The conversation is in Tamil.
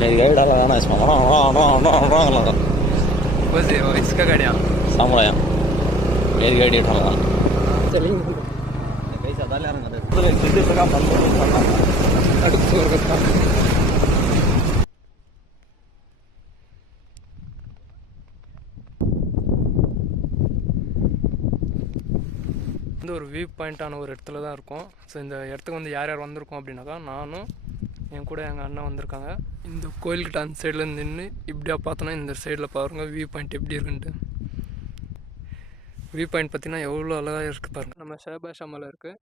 मेरी गाड़ी डाला है ना इसमें लगा बस ये इसका गाड़ियाँ सामने आया मेरी गाड़ी उठा चलेंगे पैसा डाले வந்து ஒரு வியூ பாயிண்ட்டான ஒரு இடத்துல தான் இருக்கும். ஸோ இந்த இடத்துக்கு வந்து யார் யார் வந்திருக்கோம் அப்படின்னாக்கா, நானும் என் கூட எங்கள் அண்ணன் வந்திருக்காங்க. இந்த கோயில்கிட்ட அந்த சைடில் நின்று இப்படியா பார்த்தோன்னா இந்த சைடில் பாருங்கள் வியூ பாயிண்ட் எப்படி இருக்குன்ட்டு. வியூ பாயிண்ட் பார்த்திங்கன்னா எவ்வளோ அழகாக இருக்குது பாருங்கள். நம்ம ஷேபாஷா மலை இருக்குது.